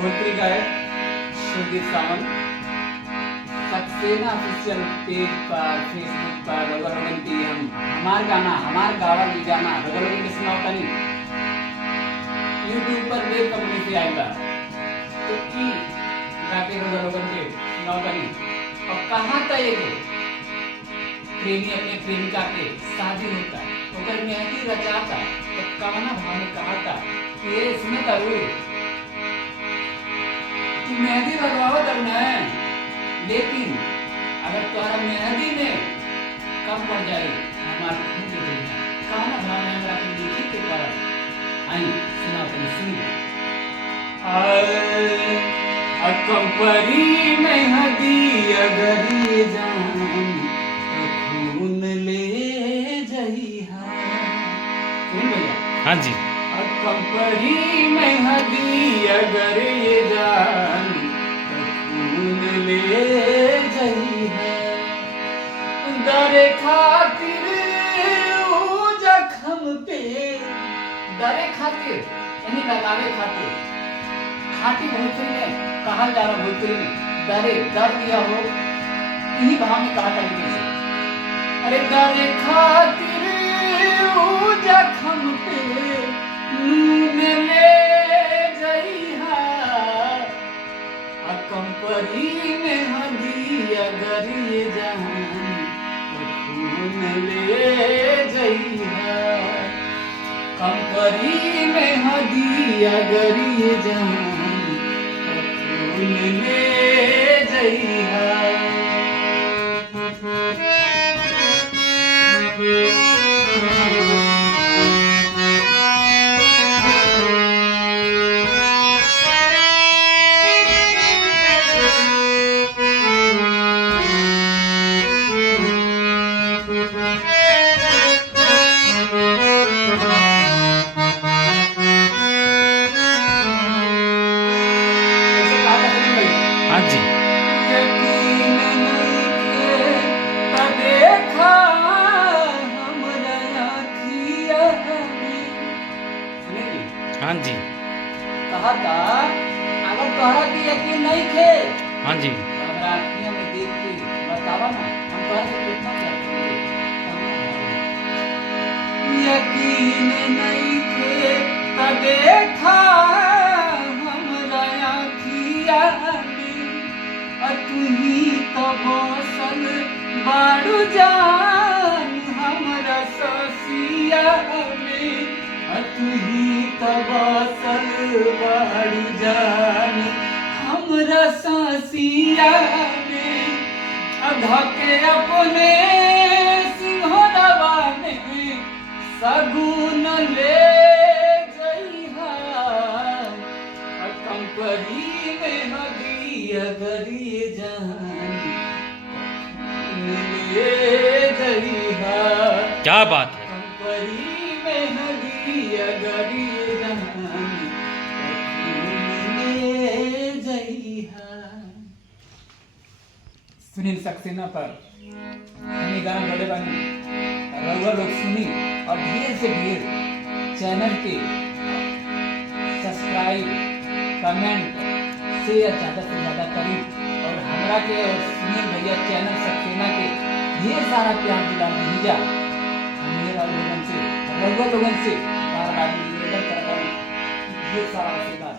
भोजपुरी गायक Sudeep Sawant Saxena official page पर Facebook पर रउआ लोगन के हम हमार गावल ई गाना रउआ लोगन के सुनाओ तनी यूट्यूब पर वेब कंपनी से आइल बा तो की गाके रउआ लोगन के सुनाओ तनी और कहां तक एगो प्रेमी अपने प्रेमिका के शादी होता ओकर मेहंदी रचाता तो कवना भाव में कहता ये इसमें करू मेहंदी लगवाओ करना है लेकिन अगर तुम्हारा मेहंदी में कम पड़ जाए हमारे खुद के दिन कहना भाव में हमरा के लिखी के पर आई सुना तो सुन कंपरी मेहंदी अगर ये जान खून ले जइहा सुन भैया हाँ जी कंपरी मेहंदी अगर ये जान खून ले जइहा दरे खातिर ऊ जख्म पे दरे खातिर यानी लगावे खातिर खाटी भोजपुरी में कहा जा रहा भोजपुरी में दरे दर दिया हो इन्हीं भाव में कहा था से अरे दरे खातिर ऊ जख्म पे नून ले जइहा कंपरी में हदी अगर ये जहान खून ले जइहा कंपरी में हदी अगर ये जहान खून ले जइहा हाँ जी हाँ जी कहा था अगर तोहरा की यकीन नहीं थे हाँ जी हमरा आँखियों में देख के बतावा ना हम तोहरा से कितना चाहते हैं यकीन नहीं थे त देखा हमरा आँखिया में तू ही तो बसल बारू जान हमरा ससिया में तू ही तो बसल बारू जान हमरा ससिया में धके अपने सिंहरवा में सगुन ले जइहा कंपरी में हदी अगर ये जान ले जइहा क्या बात है कंपरी में हदी अगर ये जान ले जइहा सुनील सक्सेना पर हमने गाना बोले बानी रउआ लोग सुनी और ढेर से ढेर चैनल के सब्सक्राइब कमेंट शेयर ज़्यादा से ज़्यादा करी और हमरा के और सुनील भैया चैनल सक्सेना के ढेर सारा प्यार दिला दीजिए मेरा लोगन से रउआ लोगन से बार बार निवेदन करता हूँ ढेर सारा आशीर्वाद